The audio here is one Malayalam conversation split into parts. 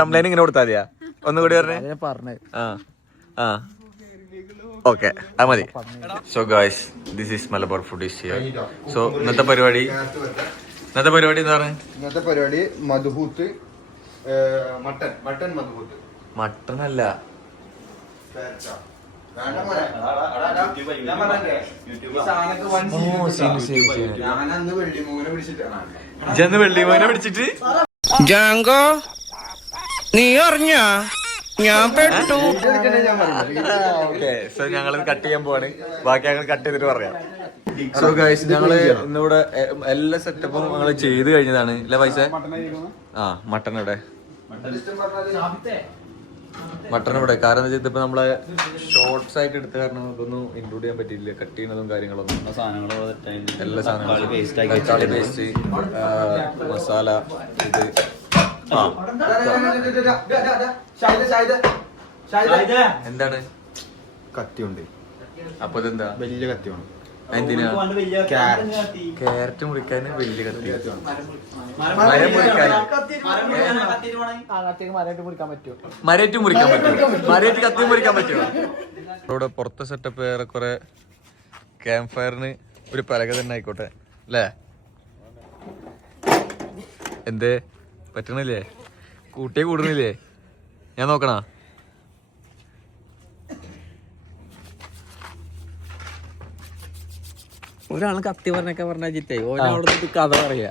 തംബ്ലൈൻ ഇങ്ങനെ കൊടുത്താൽ മതിയാ? ഒന്നുകൂടി പറഞ്ഞേ. ഓക്കെ, അത് മതി. So guys, this is Malabar foodies here. So ഇന്നത്തെ പരിപാടി എന്താ പറഞ്ഞേ? ഇന്നത്തെ പരിപാടി മധുഹൂത്ത്, മട്ടൻ മധുഹൂത്ത്. മട്ടൺ അല്ല, ജന്ന് വെള്ളിമോനെ പിടിച്ചിട്ട് ജാങ്കോ നീ അറിഞ്ഞ ഞാൻ പെട്ടു. ഓക്കെ, സോ ഞങ്ങൾ കട്ട് ചെയ്യാൻ പോവാണ്. ബാക്കി ഞങ്ങൾ കട്ട് ചെയ്തിട്ട് പറയാം. സോ ഗൈസ്, ഞങ്ങള് ഇന്നിവിടെ എല്ലാ സെറ്റപ്പും ഞങ്ങള് ചെയ്ത് കഴിഞ്ഞതാണ് അല്ലെ പൈസ? മട്ടൺ ഇവിടെ, മട്ടൺ ഇവിടെ. കാരണം എന്താ വെച്ചാൽ ഇപ്പൊ നമ്മളെ ഷോർട്സ് ആയിട്ട് എടുത്ത കാരണം ഇതൊന്നും ഇൻക്ലൂഡ് ചെയ്യാൻ പറ്റിയില്ല. കട്ട് ചെയ്യുന്നതും കാര്യങ്ങളൊന്നും എല്ലാ സാധനങ്ങളും, തക്കാളി പേസ്റ്റ്, മസാല, ഇത് എന്താണ് കത്തിയുണ്ട്. അപ്പൊ ഇതെന്താ? വലിയ കത്തിയാണ്. എന്തിനാ? ക്യാരറ്റ് മുറിക്കാൻ വലിയ കത്തി, മരേറ്റ് മുറിക്കാൻ പറ്റുമോ? മരേറ്റ് കത്തി മുറിക്കാൻ പറ്റുമോ? ഇവിടെ പുറത്തെ സെറ്റപ്പ് ഏറെക്കുറെ ക്യാമ്പ് ഫയറിന് ഒരു പലക തന്നെ ആയിക്കോട്ടെ അല്ലേ? എന്തേ പറ്റണില്ലേ? കൂട്ടിയെ കൂടുന്നില്ലേ? ഞാൻ നോക്കണ? ഒരാള് കത്തി പറഞ്ഞൊക്കെ പറഞ്ഞിട്ടേ ഓരോ കഥ പറയാ.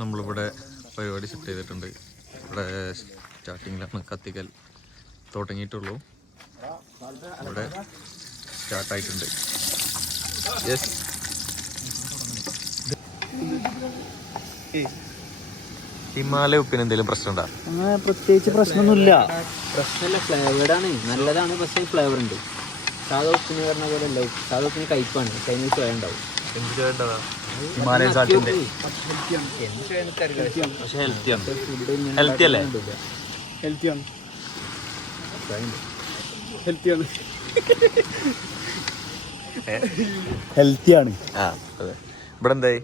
നമ്മളിവിടെ പരിപാടി സെറ്റ് ചെയ്തിട്ടുണ്ട്. ഇവിടെ സ്റ്റാർട്ടിങ്ങിലാണ് കത്തിക്കൽ തുടങ്ങിയിട്ടുള്ളൂ. ഇവിടെ സ്റ്റാർട്ടായിട്ടുണ്ട്. യെസ്, ഹിമാലയ ഉപ്പിന് എന്തെങ്കിലും പ്രശ്നമുണ്ടോ? അങ്ങനെ പ്രത്യേകിച്ച് പ്രശ്നമൊന്നുമില്ല. പ്രശ്നമല്ല, ഫ്ലേവേർഡാണ്, നല്ലതാണ്. പക്ഷേ ഫ്ലേവർ ഉണ്ട്. സാധാ ഉപ്പിന് പറഞ്ഞ പോലെ അല്ല. സാധാ ഉപ്പിന് കയ്പാണ്, ചൈനീസ് ഫ്ലേവർ ഉണ്ടാവും. ഹിമാലയൻ സാൾട്ടിന്റെ പക്ഷെ ഹെൽത്തിയാണ്. ഹെൽത്തി അല്ലേ? ഹെൽത്തിയാണ്. ഇവിടെ എന്തായി?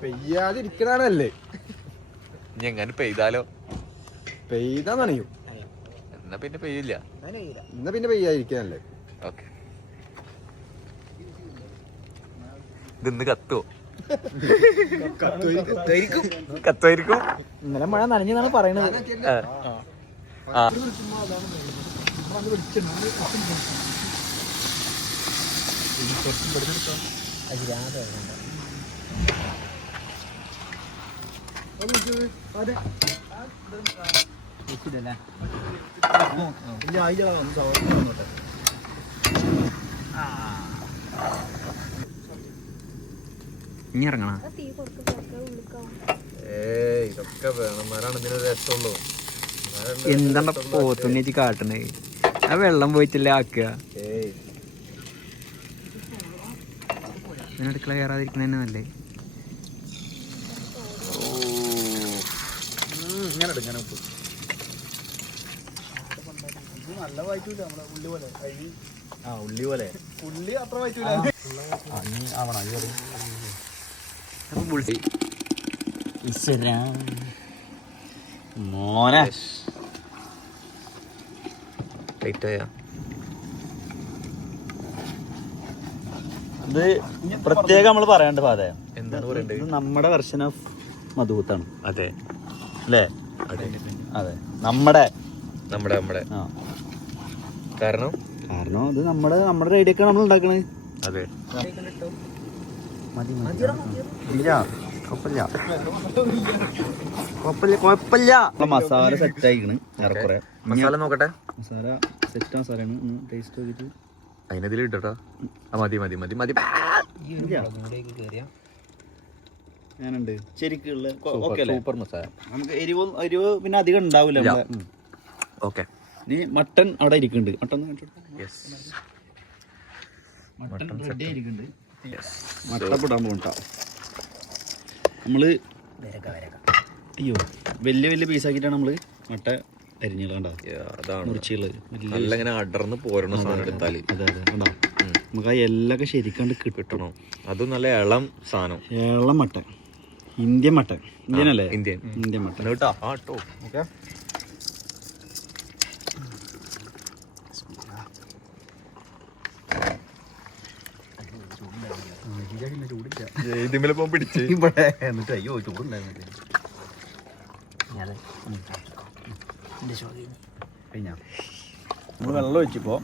പെയ്യാതിരിക്കണല്ലേ? ഇനി എങ്ങനെ പെയ്താലോ? പെയ്താ നനയും. എന്നാ പിന്നെ പെയ്യില്ല. എന്നാ പിന്നെ പെയ്യാതിരിക്കാനല്ലേ? ഓക്കെ, ഇന്ന് കത്തുവോ? കത്തുമായിരിക്കും. ഇന്നലെ മഴ നനഞ്ഞെന്നാണ് പറയണത്. ഇനി ഇറങ്ങണ ഇതൊക്കെ വേണന്മാരാണ് ഇതിനൊരു രസമുള്ളൂ. എന്താണ് പോത്തുണ്ണി കാട്ടണേ? ആ വെള്ളം പോയിട്ടില്ല ആക്കുക. അടുക്കള കയറാതിരിക്കണ തന്നെ നല്ലേ. മോനെ ഇത് പ്രത്യേകം നമ്മള് പറയാണ്ട് പാതേ. എന്താണ് പറയണ്ടത്? ഇത് നമ്മുടെ വെർഷൻ ഓഫ് മധുഹൂത്താണ്. അതെ അല്ലേ? അതെ അതെ, നമ്മുടെ കാരണം ഇത് നമ്മുടെ റേഡിയൊക്കെ നമ്മൾ ഉണ്ടാക്കണേ. അതെ, മസാല സെറ്റ് ആയിക്കണ്. ഏറെക്കുറെ മസാല നോക്കട്ടെ. മസാല സെറ്റ് മസാലയാണ്. ടേസ്റ്റ് നോക്കിട്ട് അതിനെതിൽ ഇട്ടോ. മതി മതി മതി മതി. ഞാനുണ്ട് ശരിക്കുള്ള സൂപ്പർ മസാല. നമുക്ക് എരിവ് പിന്നെ അധികം ഉണ്ടാവില്ല. ഓക്കെ, ഇനി മട്ടൺ അവിടെ ഇരിക്കുന്നുണ്ട്. Mutton ready ആയിരിക്കുന്നുണ്ട്. മട്ടപ്പെടാൻ പോകണ്ട. നമ്മള് അയ്യോ വലിയ പീസാക്കിയിട്ടാണ് നമ്മള് മട്ട അരിഞ്ഞുള്ള അതാണ് മുറിച്ചുള്ളത് നല്ല ഇങ്ങനെ അടർന്ന് പോരണ സാധനം എടുത്താല് അതെ അതെ കണ്ടോ നമുക്ക് ആ എല്ലൊക്കെ ശരിക്കണ്ട് കിട്ടണം. അതും നല്ല ഇളം സാധനം. ഇളം മട്ടൻ, ഇന്ത്യൻ മട്ടൻ. ഇന്ത്യൻ അല്ലേ? ഇന്ത്യൻ മട്ടൻ കേട്ടോ. ആ കേട്ടോ. ഓക്കെ. ഇതിമേലെ പോകാൻ പിടിച്ച് എന്നിട്ട് അയ്യോ ചൂടുണ്ടായിരുന്നു. നമ്മൾ വെള്ളം ഒഴിച്ചിപ്പോൾ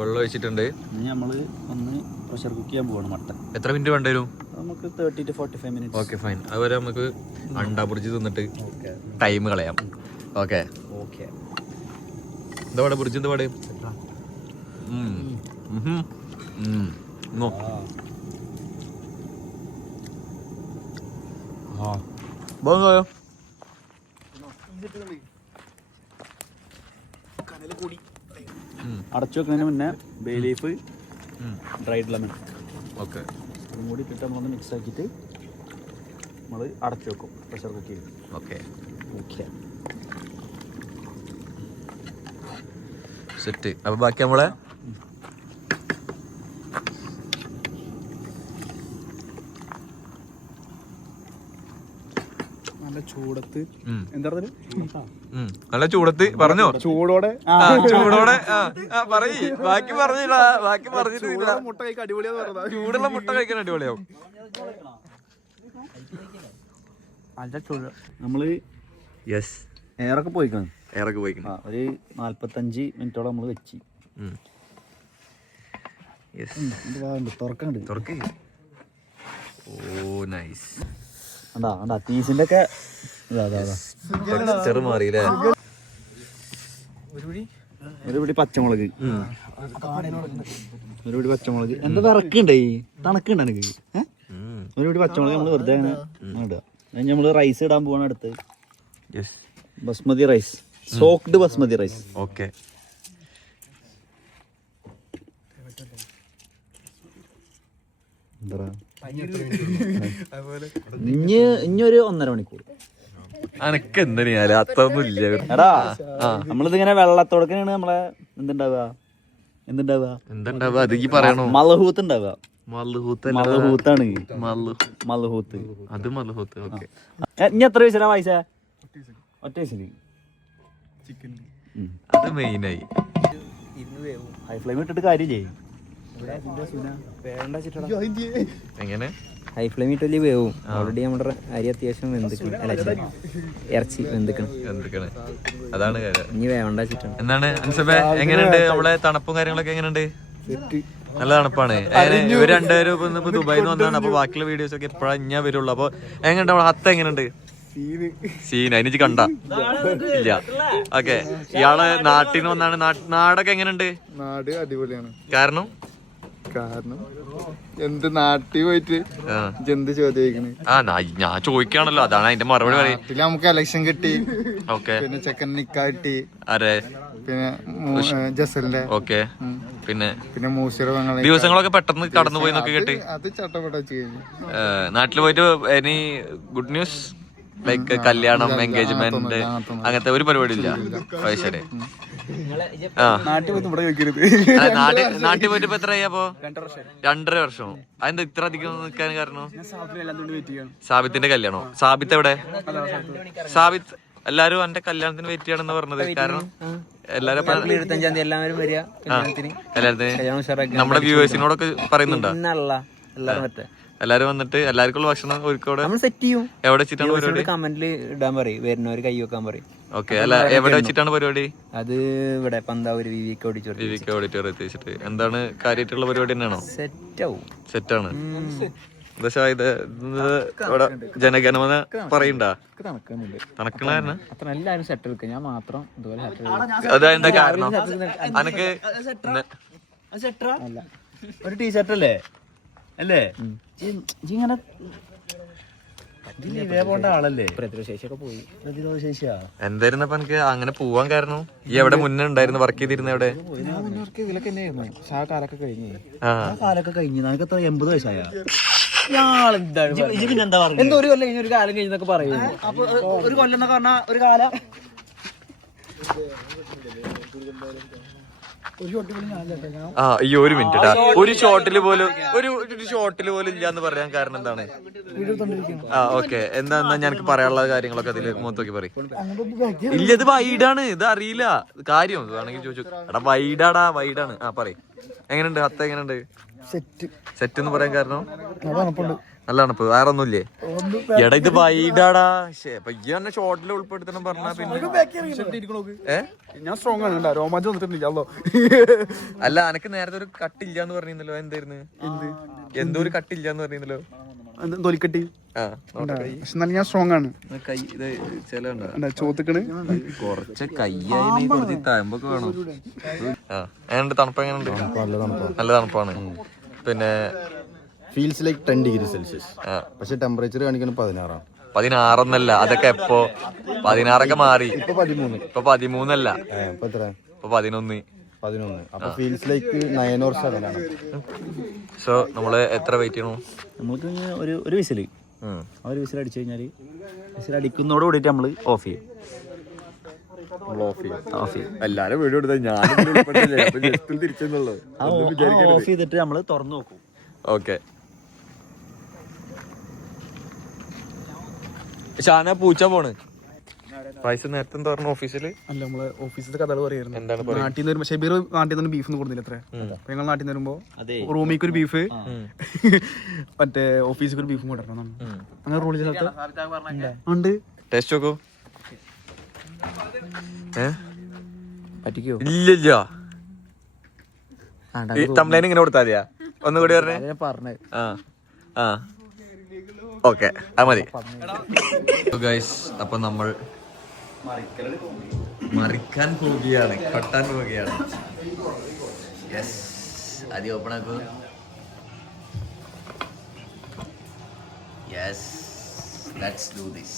വെള്ളം ഒഴിച്ചിട്ടുണ്ട്. ഇനി നമ്മൾ ഒന്ന് പ്രഷർ കുക്ക് ചെയ്യാൻ പോവാണ് മട്ടൻ. എത്ര മിനിറ്റ് വേണ്ടി വരും? നമുക്ക് 30 to 45 minutes. Okay fine. അതുവരെ നമുക്ക് അണ്ടാ ബുർജി തിന്നിട്ട് ടൈം കളയാം. Okay okay. എന്താ പാടെ ബുർജി? എന്താ പാട്? അടച്ചു വെക്കുന്നതിന് മുന്നേ bay leaf, dried lemon okay അതും കൂടി ഇട്ടിട്ട് നമ്മളൊന്ന് മിക്സ് ആക്കിയിട്ട് നമ്മൾ അടച്ചു വെക്കും പ്രഷർ കുക്ക് ചെയ്ത്. Okay okay set. അപ്പോൾ ബാക്കി നമ്മളെ നല്ല ചൂടത്ത് എന്താ പറഞ്ഞത്? നല്ല ചൂടത്ത് പറഞ്ഞോ. ചൂടോടെ ചൂടോടെ പറയ്. ബാക്കി പറഞ്ഞില്ല. ബാക്കി പറഞ്ഞിട്ടില്ല. മുട്ട കഴിക്കാൻ അടിപൊളിയാന്ന് പറഞ്ഞത്. ചൂടുള്ള മുട്ട കഴിക്കാൻ അടിപൊളിയാവും. നമ്മള് യെസ്, എയറൊക്കെ പോയിക്കണം. എയറൊക്കെ പോയിക്കണം. ഒരു 45 മിനിറ്റോളം നമ്മൾ വെച്ച്. തുറക്കണ്ട്. തുറക്ക്. ഓ നൈസ്. അണ്ടാ പീസിന്റെ ഒക്കെ ടെക്സ്ചർ മാറിയില്ലേ? ഒരു പിടി പച്ചമുളക്, ഒരു പിടി പച്ചമുളക്. എന്താ വിറക്കുണ്ടേ? തണുക്കുണ്ട് എനിക്ക്. ഒരു പിടി പച്ചമുളക് നമ്മൾ വെറുതെ അങ്ങനെ ഇടുക. നമ്മള് റൈസ് ഇടാൻ പോവാണ് അടുത്ത്. Basmati rice, soaked basmati rice. Okay. ഇഞ്ഞൊരു 1.5 മണിക്കൂർ. അനക്ക് എന്തിനാ അത്രയൊന്നും ഇല്ല. എടാ നമ്മളിതിങ്ങനെ വെള്ളത്തോടക്കാണ് നമ്മളെ എന്തുണ്ടാവുക അത് ഈ പറയണോ? മലഹൂത്ത് ഉണ്ടാവുക. മലഹൂത്താണ്. മലഹൂത്ത് അത് മലഹൂത്ത്. ഓക്കെ. ഇനി എത്ര പൈസ പൈസ? ഒറ്റ പൈസ. അത് മെയിനായി. ഹൈ ഫ്ലെയിം ഇട്ടിട്ട് കാര്യമില്ലേ? എങ്ങനെ ഹൈ ഫ്ലെയിം ഇട്ടല്ലേ വേവും. ഓൾറെഡി നമ്മുടെ അരി അത്യാവശ്യം വെന്തിക്കണം. അല്ല ഇറച്ചി വെന്തിക്കണം. അതാണ് കാര്യം. ഇനി വേവണ്ട വെച്ചിട്ടാണ്. എന്താണ് അൻസബേ, എങ്ങനെയുണ്ട് നമ്മളെ തണുപ്പും കാര്യങ്ങളൊക്കെ? എങ്ങനെയുണ്ട്? നല്ല തണുപ്പാണ്. ഇവർ രണ്ടുപേരും ഇപ്പൊ ദുബായിൽ നിന്ന് വന്നതാണ്. അപ്പൊ ബാക്കിയുള്ള വീഡിയോസ് ഒക്കെ എപ്പോഴാ ഇഞ്ഞാ വരുള്ളൂ. അപ്പൊ എങ്ങനെയുണ്ട് അവിടെ അത്ത? എങ്ങനെയുണ്ട് സീൻ? അതിന് കണ്ട ഇല്ല. ഓക്കെ. ഇയാള് നാട്ടിൽ നിന്ന് വന്നാണ്. നാടൊക്കെ എങ്ങനെയുണ്ട്? നാട് അടിപൊളിയാണ്. കാരണം എന്ത് നാട്ടിൽ പോയിട്ട് എന്ത് ചോദിക്കണ്? ഞാൻ ചോദിക്കാണല്ലോ, അതാണ് അതിന്റെ മറുപടി പറയും. നമുക്ക് എലക്ഷൻ കിട്ടി. ഓക്കെ. പിന്നെ ചെക്കൻ നിക്കാ കിട്ടി. അരെ. പിന്നെ ജസലിന്റെ. ഓക്കെ. പിന്നെ മൂസിറ ദിവസങ്ങളൊക്കെ പെട്ടെന്ന് കടന്നു പോയി എന്നൊക്കെ കേട്ട്. അത് ചട്ടപ്പെട്ട കഴിഞ്ഞു. നാട്ടിൽ പോയിട്ട് എനി ഗുഡ് ന്യൂസ്? ലൈക്ക് കല്യാണം, എൻഗേജ്മെന്റ് അങ്ങനത്തെ ഒരു പരിപാടി ഇല്ല? ശരി. നാട്ടിൽ പോയിട്ട് ഇവിടെ വെക്കരുത്. നാട്ടിൽ പോയിട്ട് ഇപ്പൊ എത്രയായി? അപ്പൊ 2.5 വർഷം. അതെന്താ ഇത്ര അധികം നിൽക്കാൻ കാരണം? സാബിത്തിന്റെ കല്യാണോ? സാബിത്ത് എവിടെ? സാബിത്ത് എല്ലാരും എന്റെ കല്യാണത്തിന് വെയിറ്റ് ചെയ്യണമെന്ന് പറഞ്ഞത്. കാരണം എല്ലാരും കല്യാണത്തിന് നമ്മുടെ വ്യൂവേഴ്സിനോടൊക്കെ പറയുന്നുണ്ടോ? എല്ലാരും വന്നിട്ട് എല്ലാവർക്കും ഭക്ഷണം ഒരുക്കോടെ സെറ്റ് ചെയ്യും. എവിടെ വെച്ചിട്ടാണ് പരിപാടി? കമന്റിൽ ഇടാൻ പറയും, വരുന്നവര് കൈ വെക്കാൻ പറയും. ഓക്കെ. അല്ല എവിടെ വെച്ചിട്ടാണ് പരിപാടി? അത് ഇവിടെ പന്താവൂര് വിവിക്ക് ഓഡിറ്റോറിയത്തിൽ വെച്ചിട്ട്. എന്താണ് കാര്യമായിട്ടുള്ള പരിപാടി തന്നെയാണോ? സെറ്റാണ്. പക്ഷേ ഇത് ഇവിടെ ജനഗണമന പറയണ്ട തണക്കണ എല്ലാരും സെറ്റ് എടുക്കുക. ഞാൻ മാത്രം ഇതുപോലെ അതെന്താ കാരണം? അനക്ക് ഒരു ടീഷർട്ട് അല്ലേ അല്ലേ? ഇങ്ങനെ പോണ്ട ആളല്ലേ? പ്രതിരോധശേഷിയൊക്കെ പോയി. പ്രതിരോധശേഷിയാ എന്തായിരുന്നു അപ്പൊ എനിക്ക് അങ്ങനെ പോവാൻ കാരണം? ഈ എവിടെ മുന്നേ ഉണ്ടായിരുന്നു? വർക്ക് ചെയ്തിരുന്ന എവിടെ? കാലൊക്കെ കഴിഞ്ഞു. നിനക്ക് എത്ര 80 വയസ്സായ? എന്തോ ഒരു കൊല്ലം കഴിഞ്ഞ ഒരു കാലം കഴിഞ്ഞൊക്കെ പറയും. അപ്പൊ ഒരു കൊല്ലം എന്നൊക്കെ പറഞ്ഞാ ഒരു കാലം ആ ഈ ഒരു മിനിറ്റ് ഒരു ഷോട്ടില് പോലും ഒരു ഇല്ലാന്ന് പറയാൻ കാരണം എന്താണ്? ആ ഓക്കെ, എന്താ ഞങ്ങൾക്ക് പറയാനുള്ള കാര്യങ്ങളൊക്കെ അതില് മുഖത്തോക്കി പറയും. ഇല്ല, ഇത് വൈഡാണ്, ഇത് അറിയില്ല കാര്യം. വേണമെങ്കിൽ ചോദിച്ചു. എടാ വൈഡാണ്. ആ പറയും. എങ്ങനെയുണ്ട് ഹത്ത? എങ്ങനെയുണ്ട് സെറ്റ് എന്ന് പറയാൻ കാരണം? നല്ലതാണ്. ഇപ്പൊ വേറെ ഒന്നുമില്ലേ? എടാ ഇത് വൈഡാടാ. ഈ തന്നെ ഷോട്ടിൽ ഉൾപ്പെടുത്തണം പറഞ്ഞാ പിന്നെ ഞാൻ സ്ട്രോങ് ആണ്. രോമാഞ്ചം വന്നിട്ടുണ്ടല്ലോ. അല്ല, എനക്ക് നേരത്തെ ഒരു കട്ടില്ലാന്ന് പറഞ്ഞിരുന്നല്ലോ. എന്തായിരുന്നു? എന്തോ ഒരു കട്ടില്ലാന്ന് പറഞ്ഞിരുന്നല്ലോ. തൊലിക്കട്ടി. പക്ഷെ എന്നാലും ഞാൻ സ്ട്രോങ് ആണ്. കൈ ഇത് ചില ചോത്തിക്കണ് കുറച്ച് കയ്യായി കുറച്ച് താമ്പൊക്കെ വേണം. എങ്ങനെയുണ്ട് തണുപ്പ്? എങ്ങനെയുണ്ട്? നല്ല തണുപ്പാണ്. പിന്നെ ഫീൽസ് ലൈക്ക് 10 degrees Celsius. പക്ഷെ ടെമ്പറേച്ചർ കാണിക്കുന്നത് 16. 16 അതൊക്കെ എപ്പോ? 16 മാറി. ഇപ്പൊ 13. ഇപ്പൊ 13 അല്ല, ഇപ്പൊ എത്ര? ഇപ്പൊ 11. അപ്പൊ ഫീൽസ് ലൈക്ക് 9 or 7 ആണ്. സോ നമ്മള് എത്ര വെയിറ്റ് ചെയ്യണു? നമുക്ക് ഒരു വിസില്, ആ ഒരു വിസിൽ അടിച്ചു കഴിഞ്ഞാല് വിസിൽ അടിക്കുന്നതോട് കൂടിയിട്ട് നമ്മള് ഓഫ് ചെയ്യും. എല്ലാരും വീഡിയോ എടുത്താൽ ഞാൻ തിരിച്ചെന്നുള്ളത് ഓഫ് ചെയ്തിട്ട് നമ്മള് തുറന്നു നോക്കും. ഓക്കെ. ഷാന പൂച്ച പോണ്. പൈസ നേരത്തെ എന്താ പറഞ്ഞു ഓഫീസില്? അല്ല, നമ്മളെ ഓഫീസിലത്തെ കഥകൾ പറയായിരുന്നു. എന്താണ് നാട്ടിൽ നിന്ന് വരുമ്പോ ഷബീർ നാട്ടിൽ നിന്ന് ബീഫ് ഒന്നും കൊടുത്തില്ല. എത്ര ഞങ്ങൾ നാട്ടിൽ നിന്ന് വരുമ്പോ റൂമിക്ക് ഒരു ബീഫ്, മറ്റേ ഓഫീസിൽ ഒരു ബീഫും കൊണ്ടുവരണം. അങ്ങനെ റൂൾ ഉണ്ട്. ടേസ്റ്റ് നോക്കൂ. പറ്റിക്കോ? ഇല്ല, ഈ തംബ്ലൈൻ ഇങ്ങനെ കൊടുത്താ മതിയാ? ഒന്നുകൂടി പറഞ്ഞേ. ആ ഓക്കെ, അത് മതി. ഗൈസ്, അപ്പൊ നമ്മൾ മറിക്കാൻ പോവുകയാണ്, കട്ടാൻ പോവുകയാണ്. യെസ്, ആദ്യം ഓപ്പൺ ആക്കൂ. Yes, let's do this.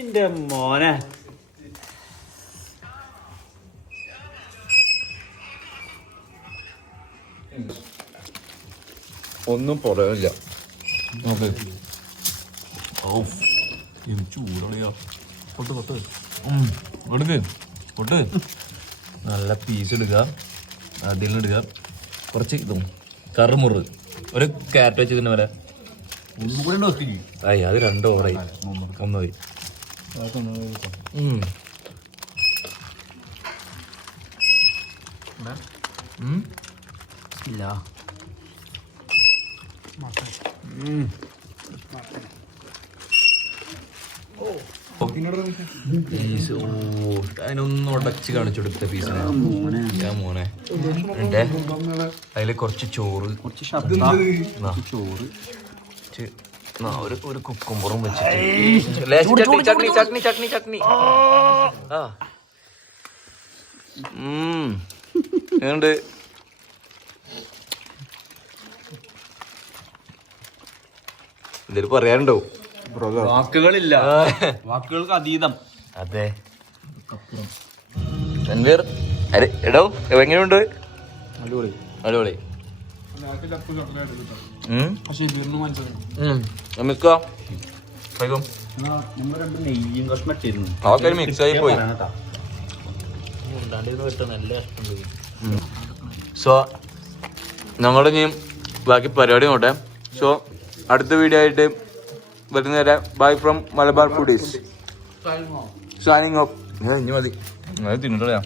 എന്റെ മോനെ, ഒന്നും പറയാനില്ല. ചൂടോളിയോ പൊട്ട് നല്ല പീസ് എടുക്കുക, അതിലിടുക കുറച്ച് ഇതും കറുമുറ്, ഒരു ക്യാരറ്റ് വെച്ച് ഇതിന് വരെ. ആയി അത് 2 ഓടായി, 1 മതി. ഇല്ല അതിനൊന്ന് ഉടച്ച് കാണിച്ചു കൊടുത്ത പീസിനെ. മോനെ അതില് കുറച്ച് ചോറ്, ഒരു കുക്കുമ്പറും വെച്ചിട്ട് ചട്നി. എങ്ങനുണ്ട്? എന്തേലും പറയാനുണ്ടോ? വാക്കുകളില്ല, വാക്കുകൾക്ക് അതീതം. അതെ. രൺവീർ, എടോ എങ്ങനെയുണ്ട്? അടിപൊളി. അതൊക്കെ മിക്സ് ആയി പോയി. സോ ഞങ്ങളിനി ബാക്കി പരിപാടി നോട്ടെ. സോ അടുത്ത വീഡിയോ ആയിട്ട് വരുന്നവരെ bye from Malabar foodies. Signing off. ഇനി മതി, തിന്നിട്ടില്ല.